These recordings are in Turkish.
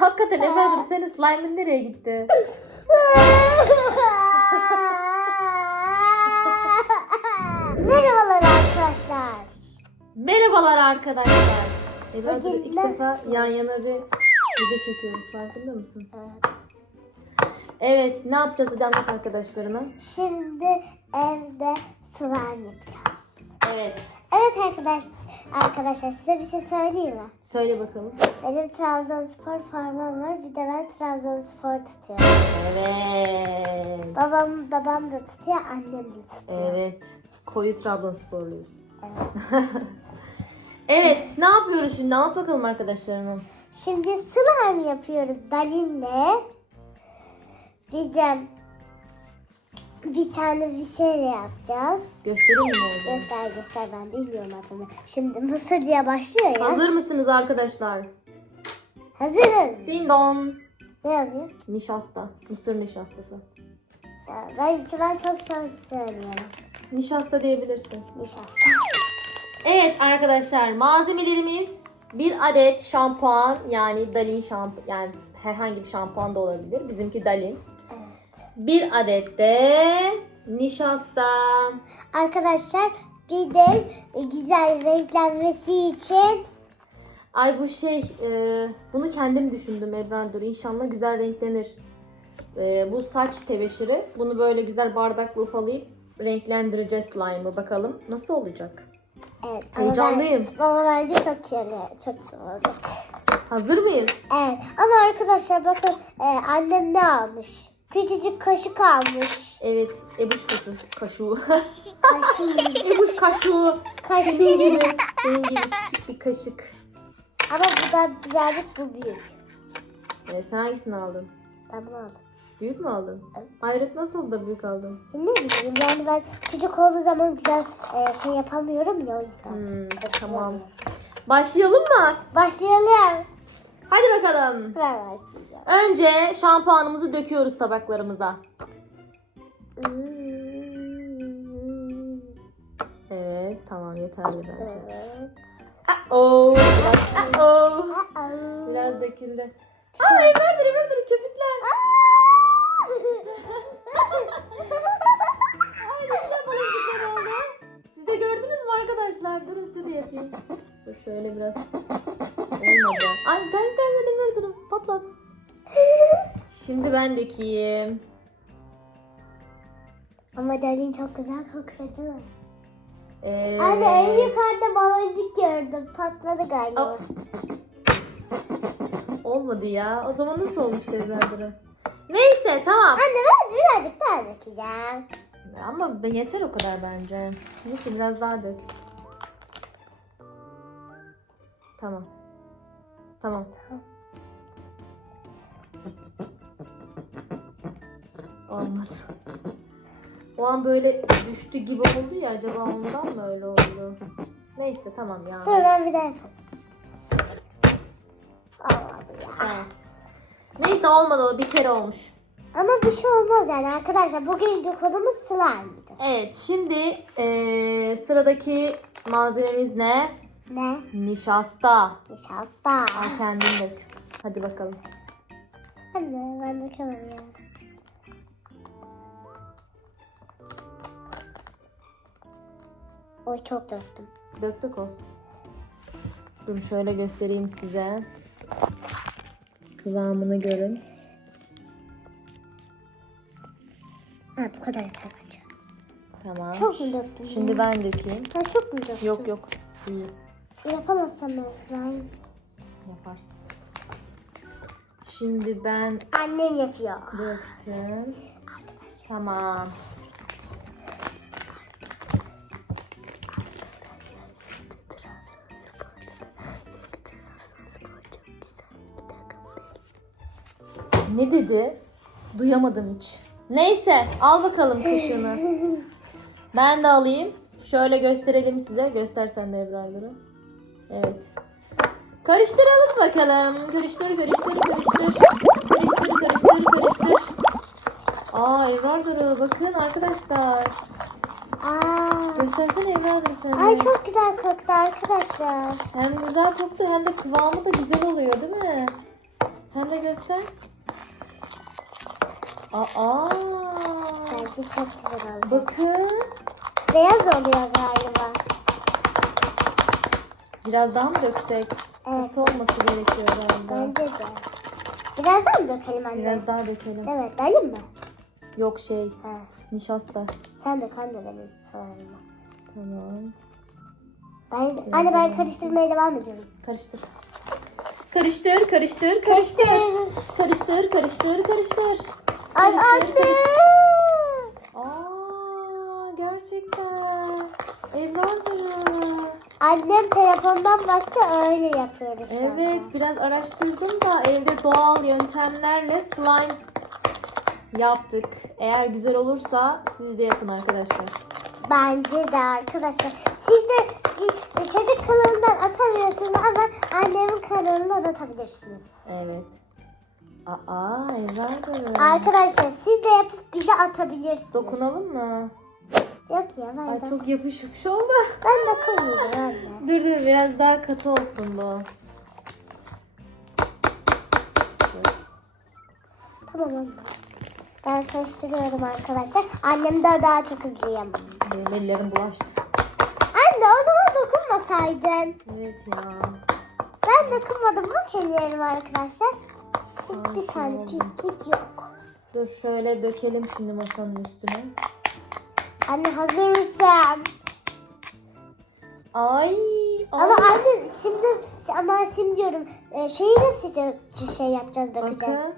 Hakikaten dur senin slime'ın nereye gitti? Merhabalar arkadaşlar. Merhabalar arkadaşlar. Bugün ilk ben- defa yan yana bir video çekiyoruz farkında mısın? Evet. Evet ne yapacağız hadi anlat arkadaşlarına. Şimdi evde slime yapacağız. Evet. Evet arkadaş, arkadaşlar size bir şey söyleyeyim mi? Söyle bakalım. Benim Trabzonspor formam var. Bir de ben Trabzonspor tutuyorum. Evet. Babam babam da tutuyor, annem de tutuyor. Evet. Koyu Trabzonsporluyuz. Evet. Evet ne yapıyoruz şimdi anlat bakalım arkadaşlarına. Şimdi slime yapıyoruz Dalin'le. Bir de bir tane bir şeyle yapacağız. Göstereyim mi olduğunu? Göster göster ben bilmiyorum adını. Şimdi Mısır diye başlıyor ya. Hazır mısınız arkadaşlar? Hazırız. Ding dong. Ne yazıyor? Nişasta. Mısır nişastası. Ya, ben, ben çok şey söylüyorum. Nişasta diyebilirsin. Nişasta. Evet arkadaşlar malzemelerimiz bir adet şampuan yani Dalin şampuan yani herhangi bir şampuan da olabilir. Bizimki Dalin. Bir adet de nişasta. Arkadaşlar bir de güzel renklenmesi için Ay bu şey e, bunu kendim düşündüm Ebrar dur inşallah güzel renklenir. E, bu saç tebeşiri bunu böyle güzel bardakla ufalayıp renklendireceğiz slime'ı bakalım nasıl olacak. evet, ama Heyecanlıyım. Ben, ama bence çok iyi çok güzel olacak. Hazır mıyız? Evet ama arkadaşlar bakın e, annem ne almış? Küçücük kaşık almış. Evet Ebuş kaşığı. Kaşığı. Kaşık. Ebuş kaşığı. kaşık. Senin gibi. Senin gibi küçük bir kaşık. ama bu da birazcık bu büyük. E, sen hangisini aldın? Ben bunu aldım. Büyük mü aldın? Evet. Hayret nasıl oldu da büyük aldın? Ne bileyim yani ben küçük olduğu zaman güzel e, şey yapamıyorum ya o yüzden. Hmm, tamam. Başlayalım mı? Başlayalım. Hadi bakalım. Ben başlayacağım. Önce şampuanımızı döküyoruz tabaklarımıza. Evet tamam yeterli bence. Evet. Oh, biraz, oh. Aa. biraz döküldü. Aa Emer'dir Emer'dir köpükler. Ay ne güzel balıklar oldu. Siz de gördünüz mü arkadaşlar? Durun size de yapayım. Dur şöyle biraz. Olmadı. Ay bir Patlat. Şimdi ben dökeyim. Ama derin çok güzel kokuyor değil mi? Evet. Anne en yukarıda baloncuk gördüm. Patladı galiba. Olmadı ya. O zaman nasıl olmuş Ebrar'dır? Neyse tamam. Anne ben birazcık daha dökeceğim. Ama be- yeter o kadar bence. Neyse biraz daha dök. Tamam. Tamam. Olmadı. O an böyle düştü gibi oldu ya acaba ondan mı öyle oldu? Neyse tamam ya. Dur ben bir daha yapayım. Olmadı ya. Tamam. Neyse olmadı o bir kere olmuş. Ama bir şey olmaz yani arkadaşlar. Bugünkü konumuz slime'dır. Evet şimdi eee, sıradaki malzememiz ne? Ne? Nişasta. Nişasta. Al kendin dök. Hadi bakalım. Anne ben dökemem ya. Oy çok döktüm. Dök dök olsun. Dur şöyle göstereyim size. Kıvamını görün. Ha bu kadar yeter bence. Tamam. Çok mu döktüm? Şimdi ben dökeyim. Ben çok mu döktüm? Yok yok. İyi. Yapamazsam ben slime. Yaparsın. Şimdi ben Annem yapıyor. döktüm. Tamam. Ne dedi? Duyamadım hiç. Neyse al bakalım kaşığını. Ben de alayım. Şöyle gösterelim size. Göstersen de Ebrar'ları. Evet. Karıştıralım bakalım. Karıştır, karıştır, karıştır. Karıştır, karıştır, karıştır. Aa Ebrar'ları bakın arkadaşlar. Aa. Göstersene Ebrar'ları sen. de. Ay çok güzel koktu arkadaşlar. Hem güzel koktu hem de kıvamı da güzel oluyor değil mi? Sen de göster. Aa. Bence çok güzel oldu. Bakın. Beyaz oluyor galiba. Biraz daha mı döksek? Evet. Katı olması gerekiyor galiba. Bence de. Birazdan mı dökelim anne? Biraz daha dökelim. Evet dalayım mı? Yok şey, Ha. nişasta. Sen dök anne benim sorunuma. Tamam. Ben, anne ben karıştırmaya devam ediyorum. Karıştır. Karıştır, karıştır, karıştır. Karıştır, karıştır, karıştır. Ay anne. Aa, gerçekten. Evladım. Annem telefondan baktı öyle yapıyoruz. Evet, biraz araştırdım da evde doğal yöntemlerle slime yaptık. Eğer güzel olursa siz de yapın arkadaşlar. Bence de arkadaşlar. Siz de çocuk kanalından atamıyorsunuz ama annemin kanalından atabilirsiniz. Evet. Aa, evladım. Arkadaşlar siz de yapıp bize atabilirsiniz. Dokunalım mı? Yok ya ben Ay de. çok yapışmış oldu. Ben dokunmayacağım anne. Dur dur biraz daha katı olsun bu. Tamam anne. Ben karıştırıyorum arkadaşlar. Annem daha daha çok hızlıyım. Benim ellerim bulaştı. Anne o zaman dokunmasaydın. Evet ya. Ben dokunmadım. Bak ellerim arkadaşlar. Hiçbir tane pislik yok. Dur şöyle dökelim şimdi masanın üstüne. Anne hazır mısın? Ay. Ama ay. anne şimdi ama şimdi diyorum e, şeyi nasıl dö- şey yapacağız dökeceğiz. Bakın.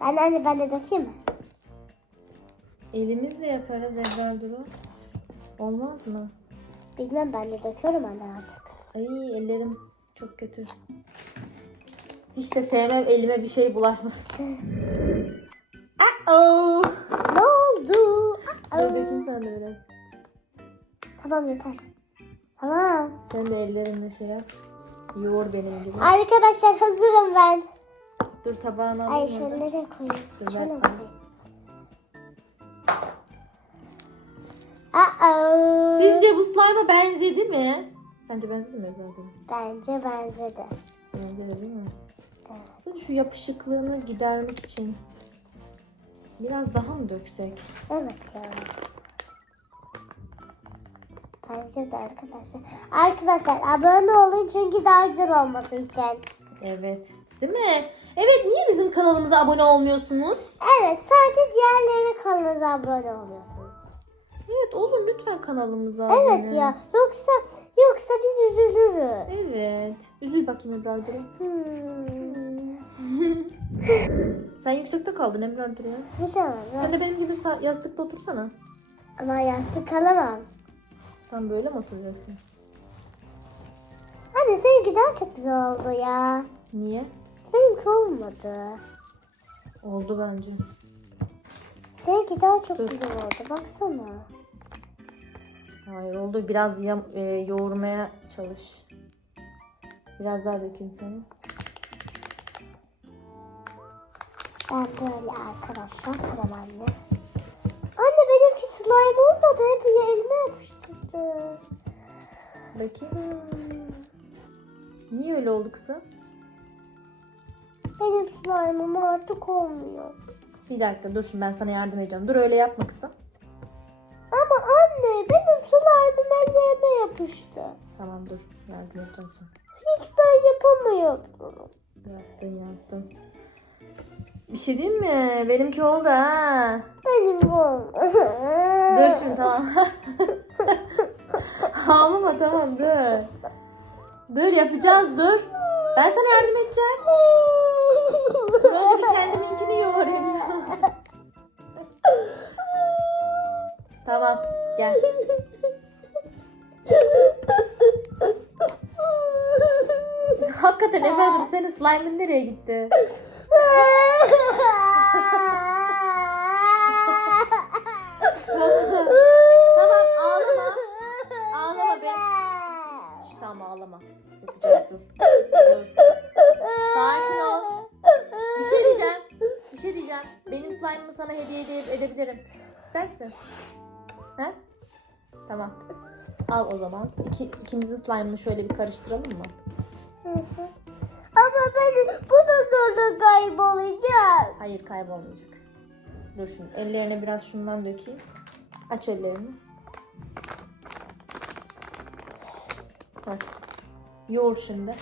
Ben anne ben de dökeyim mi? Elimizle yaparız Ebrar Duru. Olmaz mı? Bilmem ben de döküyorum anne artık. Ay ellerim çok kötü. Hiç de sevmem elime bir şey bulaşmasın. Oh. Ne oldu? Dur dökeyim sen de biraz. Tamam yeter. Tamam. Sen de ellerinle şey yap. Yoğur benim gibi. Arkadaşlar hazırım ben. Dur tabağına Ay alayım. şöyle nereye koyayım? Dur, ver mi bana. koyayım? Aa, Sizce bu slime'a benzedi mi? Sence benzedi mi? Bence benzedi. Benzedi değil mi? Şu yapışıklığını gidermek için biraz daha mı döksek? Evet ya. Bence de arkadaşlar. Arkadaşlar abone olun çünkü daha güzel olması için. Evet. Değil mi? Evet niye bizim kanalımıza abone olmuyorsunuz? Evet sadece diğerlerine kanalımıza abone oluyorsunuz. Evet olun lütfen kanalımıza abone. Evet ya yoksa yoksa biz üzülürüz. Evet. Üzül bakayım Ebrar. Hmm. Sen yüksekte kaldın Ebrar Duru ya. Hiç olmaz. Sen de benim gibi sa- yastıkta otursana. Ama yastık alamam. Sen böyle mi oturacaksın? Anne seninki daha çok güzel oldu ya. Niye? Benimki olmadı. Oldu bence. Seninki daha çok Dur. güzel oldu. Baksana. Hayır oldu. Biraz yam- e, yoğurmaya çalış. Biraz daha dökeyim seni. Ben böyle arkadaşlar tamam anne. Anne benimki slime olmadı. Hep elime yapıştırdı. Bakayım. Niye öyle oldu kızım? Benim slime'ım artık olmuyor. Bir dakika dur şimdi ben sana yardım edeceğim. Dur öyle yapma kızım. Ama anne benim slime'ım ellerime yapıştı. Tamam dur yardım edeceğim sana. Hiç ben yapamıyorum. Yaptın yaptın. Bir şey diyeyim mi? Benimki oldu ha. Benim olmadı. Dur şimdi tamam. Ağlama tamam dur. Dur yapacağız dur. Ben sana yardım edeceğim. Dur önce bir kendiminkini yoğurayım. tamam gel. Hakikaten efendim senin slime'ın nereye gitti? Tamam ağlama. Ağlama be. Şş, ağlama. Yapacağız. Sakin ol. Bir şey diyeceğim. Bir şey diyeceğim. Benim slime'ımı sana hediye ede- edebilirim. İster misin? Tamam. Al o zaman. İki, ikimizin slime'ını şöyle bir karıştıralım mı? Ama ben bu da zorla Hayır kaybolmayacak. Dur şimdi ellerine biraz şundan dökeyim. Aç ellerini. Bak. Yoğur şimdi.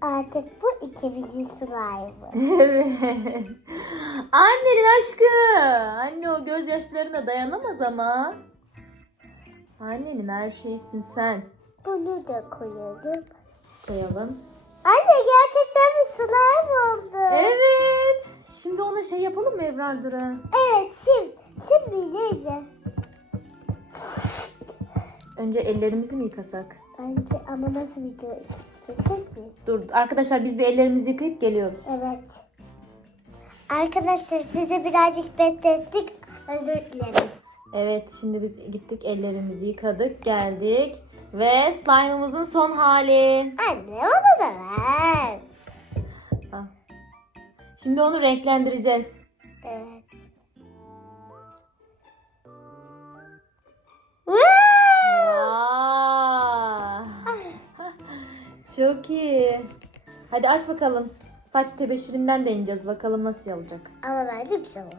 Artık bu ikimizin slime'ı. Evet. Annenin aşkı. Anne o gözyaşlarına dayanamaz ama. Annenin her şeysin sen. Bunu da koyalım. Koyalım. Anne gerçekten bir slime oldu. Evet. Şimdi ona şey yapalım mı Ebrar Dura? Evet şimdi. Şimdi neydi? Önce ellerimizi mi yıkasak? Bence ama nasıl video keseceğiz miyiz? Dur arkadaşlar biz bir ellerimizi yıkayıp geliyoruz. Evet. Arkadaşlar sizi birazcık beklettik. Özür dilerim. Evet şimdi biz gittik ellerimizi yıkadık geldik. Ve slime'ımızın son hali. Anne onu da ver. Al. Şimdi onu renklendireceğiz. Evet. Aa! Çok iyi. Hadi aç bakalım. Saç tebeşirinden deneyeceğiz. Bakalım nasıl olacak. Ama bence güzel oldu.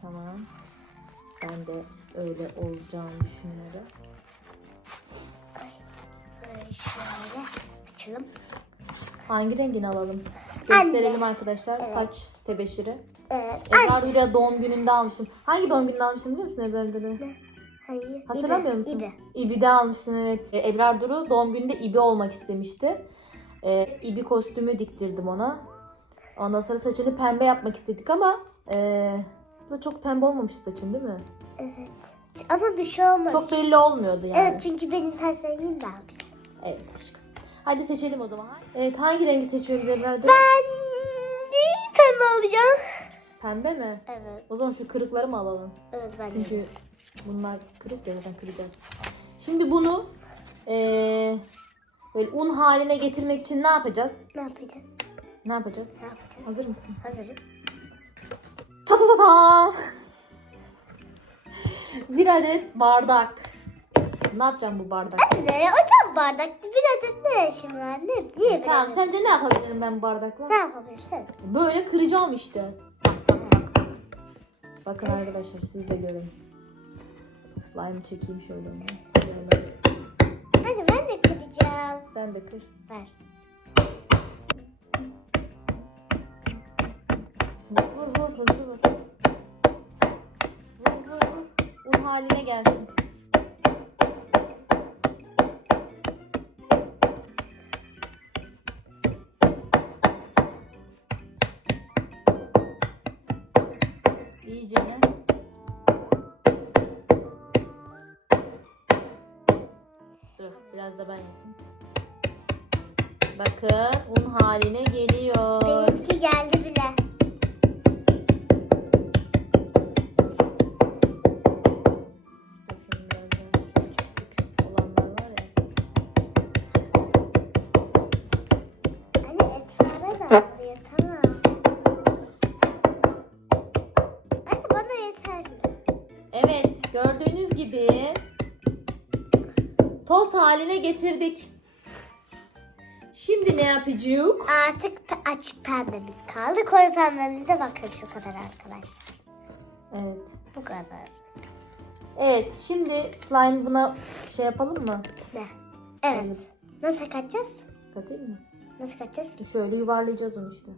Tamam. Ben de öyle olacağını düşünüyorum. Şöyle açalım. Hangi rengini alalım? Anne. Gösterelim arkadaşlar. Evet. Saç tebeşiri. Evet. Ebrar Dura doğum gününde almışım. Hangi doğum gününde almışım biliyor musun Ebrar Dura? Hayır. Hatırlamıyor İbi, musun? İbi. İbi'de almıştım evet. E, Ebrar Duru doğum gününde İbi olmak istemişti. E, İbi kostümü diktirdim ona. Ondan sonra saçını pembe yapmak istedik ama e, bu da çok pembe olmamış saçın değil mi? Evet. Ama bir şey olmaz. Çok belli olmuyordu yani. Evet çünkü benim saç rengim daha güzel. Evet aşkım. Hadi seçelim o zaman. Evet hangi rengi seçiyoruz Duru? Ben pembe alacağım. Pembe mi? Evet. O zaman şu kırıkları mı alalım? Evet ben. Çünkü bunlar kırık ya neden kıracağız? Şimdi bunu e, böyle un haline getirmek için ne yapacağız? Ne yapacağız? Ne yapacağız? Ne yapacağız? Hazır mısın? Hazırım. Ta ta ta ta. Bir adet bardak. Ne yapacağım bu bardak? Ne? Hocam bardakta bir adet ne işim var? Ne? Niye bir Tamam adet? sence ne yapabilirim ben bu bardakla? Ne yapabilirsin? Böyle kıracağım işte. Bak bak bak. Bakın arkadaşlar siz de görün. Slime çekeyim şöyle. onu. Kıracağım. Sen de kır. Ver. Vur vur vur hızlı vur. Vur vur vur. Un haline gelsin. Bakın un haline geliyor. Benimki geldi bile. Evet gördüğünüz gibi toz haline getirdik. Şimdi ne yapacağız? Artık açık pembemiz kaldı. Koyu pembemiz de bakın şu kadar arkadaşlar. Evet. Bu kadar. Evet şimdi slime buna şey yapalım mı? Ne? Evet. Nasıl kaçacağız? Katayım mı? Nasıl kaçacağız? Şöyle yuvarlayacağız onu işte.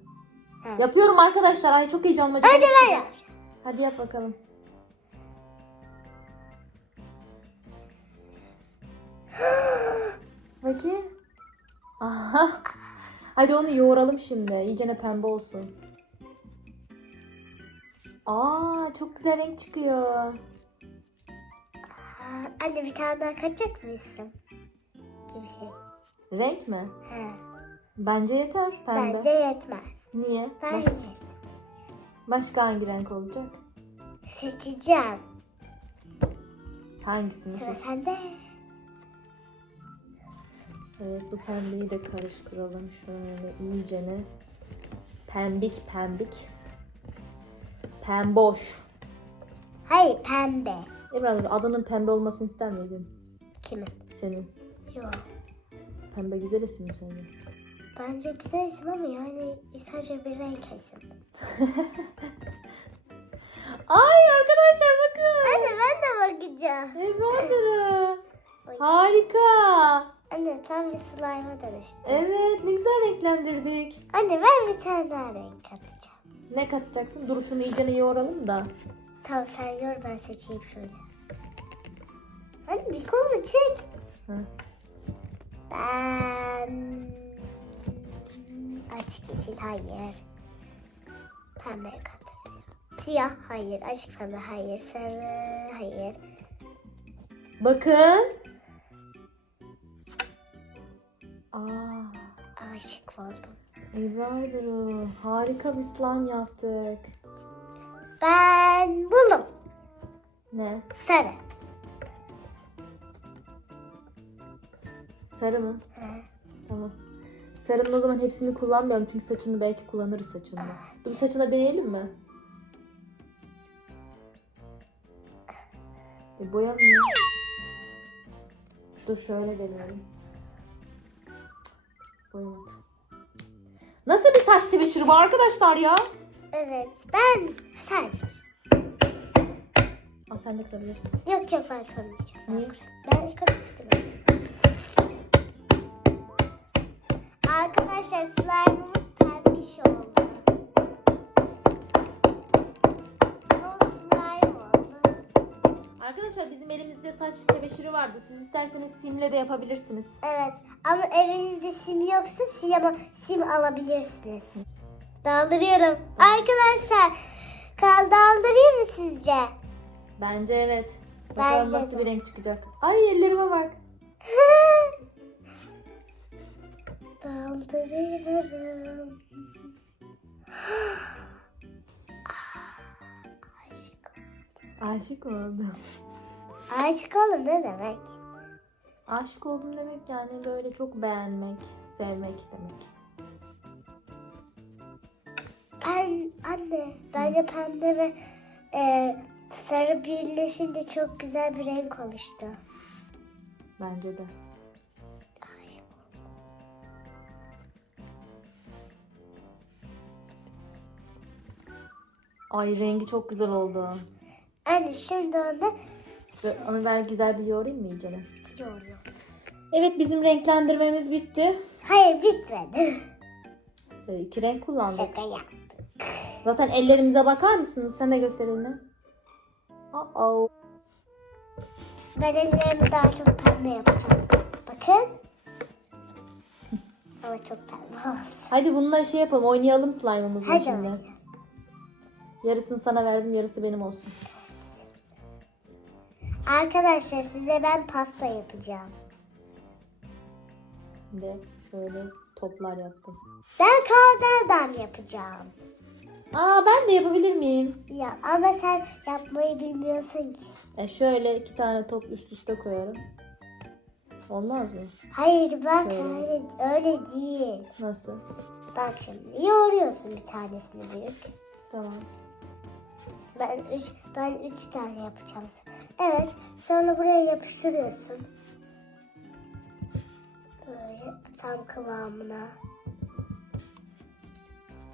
Ha. Yapıyorum arkadaşlar. Ay çok heyecanlı. Hadi ver yap. Hadi yap bakalım. Bakayım. Aha. Hadi onu yoğuralım şimdi. İyicene pembe olsun. Aa çok güzel renk çıkıyor. Aa, Anne bir tane daha kaçacak mısın? Gibi şey. Renk mi? He. Bence yeter pembe. Bence yetmez. Niye? Ben Baş- yet. başka hangi renk olacak? Seçeceğim. Hangisini? Sıra sende. Evet bu pembeyi de karıştıralım şöyle iyicene. Pembik pembik. Pemboş. Hayır pembe. İbrahim adının pembe olmasını ister miydin? Kimin? senin? Yok. Pembe güzel isim mi sence? Bence güzel isim ama yani sadece bir renk isim. Ay arkadaşlar bakın. Anne ben de bakacağım. Evradırı. Harika. Anne tam bir slime'a dönüştü. Evet ne güzel renklendirdik. Anne ben bir tane daha renk katacağım. Ne katacaksın? Dur şunu iyicene yoğuralım da. Tamam sen yor ben seçeyim şöyle. Anne bir kolumu çek. Hı. Ben açık yeşil hayır. Pembe katacağım. Siyah hayır. Açık pembe hayır. Sarı hayır. Bakın. Aa, Aşık oldum. Evradırı. Harika bir slime yaptık. Ben buldum. Ne? Sarı. Sarı mı? Tamam. Sarının o zaman hepsini kullanmayalım çünkü saçını belki kullanırız saçında. Bunu saçına deneyelim mi? E boyamıyor. Dur şöyle deneyelim. Boyamadı. Nasıl bir saç tebeşiri bu arkadaşlar ya? Evet. Ben sen. Al sen de kırabilirsin. Yok yok ben kırmayacağım. Niye? Ben kırmak istemiyorum. Arkadaşlar slime'ımız pembiş oldu. O slime oldu. Arkadaşlar bizim elimizde saç tebeşiri vardı. Siz isterseniz simle de yapabilirsiniz. Evet ama evinizde sim yoksa sim, sim alabilirsiniz. Daldırıyorum. Arkadaşlar kal daldırayım mı sizce? Bence evet. Bakalım Bence nasıl de. bir renk çıkacak. Ay ellerime bak. Daldırıyorum. Aşık. Aşık oldum. Aşık olun ne demek? Aşık oldum demek yani böyle çok beğenmek, sevmek demek. Ben anne bence pembe ve e, sarı birleşince çok güzel bir renk oluştu. Bence de. Ay rengi çok güzel oldu. Anne şimdi onu Onu ver güzel bir yoğurayım mı iyicene? yoruyorum. Evet bizim renklendirmemiz bitti. Hayır bitmedi. Ee, iki renk kullandık. Şaka yap. Zaten ellerimize bakar mısınız? Sen de göster elini. Uh-oh. Ben ellerimi daha çok pembe yapacağım. Bakın. Ama çok pembe oldu. Hadi bununla şey yapalım. Oynayalım slime'ımızla Hadi şimdi. oynayalım. Yarısını sana verdim, yarısı benim olsun. Arkadaşlar size ben pasta yapacağım. Şimdi şöyle toplar yaptım. Ben kağıt yapacağım. Aa ben de yapabilir miyim? Ya ama sen yapmayı bilmiyorsun ki. E şöyle iki tane top üst üste koyarım. Olmaz mı? Hayır bak Şöyle. öyle, öyle değil. Nasıl? Bak şimdi yoğuruyorsun bir tanesini büyük. Tamam. Ben üç, ben üç tane yapacağım. Evet sonra buraya yapıştırıyorsun. Böyle tam kıvamına.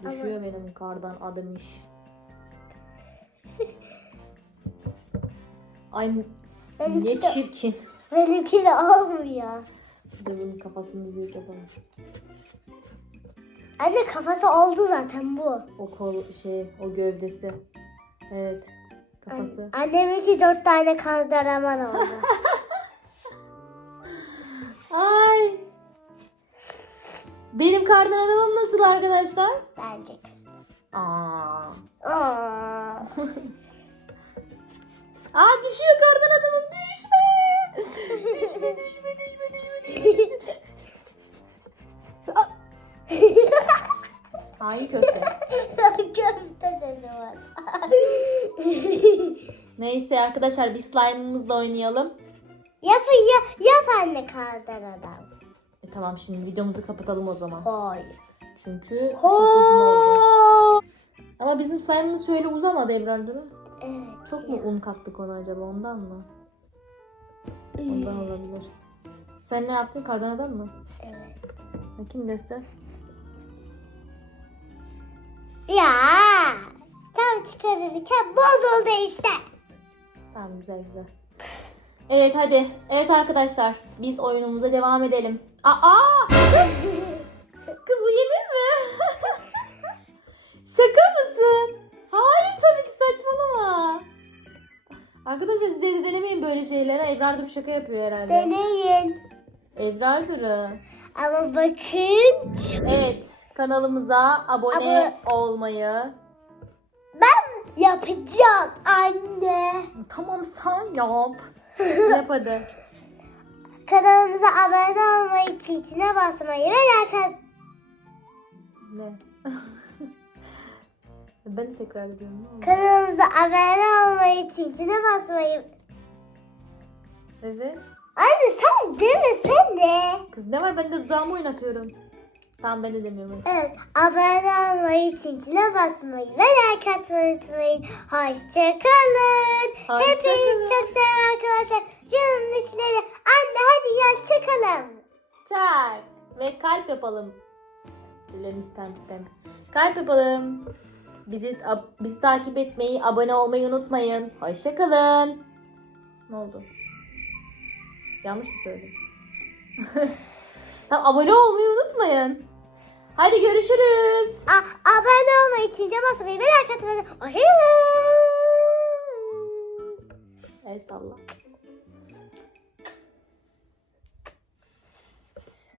Düşüyor benim kardan adım iş. Ay Benimki ne de- çirkin. Benimki de olmuyor. Bir de bunun kafasını büyük yapalım. Anne kafası oldu zaten bu. O kol şey o gövdesi. Evet. Kafası. Anneminki dört tane kaldıramadan oldu. Ay. Benim kardan adamım nasıl arkadaşlar? Bence. Aa. Aa. Aa düşüyor kardan adamım düşme. düşme düşme düşme düşme düşme. Hain köfte. Köfte dedi var. Neyse arkadaşlar bir slime'ımızla oynayalım. Yapın ya, yap anne kardan adam. E, tamam şimdi videomuzu kapatalım o zaman. Hayır. Çünkü çok uzun oldu. Ho. Ama bizim slime'ımız şöyle uzamadı Ebrar değil mi? Evet. Çok mu un kattık ona acaba ondan mı? Ondan olabilir. Sen ne yaptın? Kardan adam mı? Evet. Bakayım göster. Ya tam çıkarırken bozuldu işte. Tamam güzel güzel. Evet hadi. Evet arkadaşlar. Biz oyunumuza devam edelim. Aa! Kız bu yenir mi? Şaka mısın? Hayır tabii ki saçmalama. Arkadaşlar siz de denemeyin böyle şeylere. Ebrar Dur şaka yapıyor herhalde. Deneyin. Ebrar Duru. Ama bakın. Evet kanalımıza abone Abone- olmayı. Ben yapacağım anne. Tamam sen yap. yap hadi. Kanalımıza abone olmayı, çiçeğine basmayı ve like at- Ne? ben de tekrar ediyorum. ne oldu? Kanalımıza abone olmayı, çiçeğine basmayı. Evet. Anne sen demesene. Kız ne var ben de dudağımı oynatıyorum. Tamam ben de demiyorum. Evet, abone olmayı, çiçeğine basmayı ve like atmayı unutmayın. Hoşçakalın. Hoşça Hepinizi kalın. çok seviyorum arkadaşlar. Canım içleri. Anne hadi gel çıkalım. Çak. Ve kalp yapalım. Dillerimiz pembe. Kalp yapalım. Bizi, bizi takip etmeyi, abone olmayı unutmayın. Hoşçakalın. Ne oldu? Yanlış mı söyledim? tamam abone olmayı unutmayın. Hadi görüşürüz. A- abone olmayı, çiçeğine basmayı ve like atmayı. Hoşçakalın. El salla.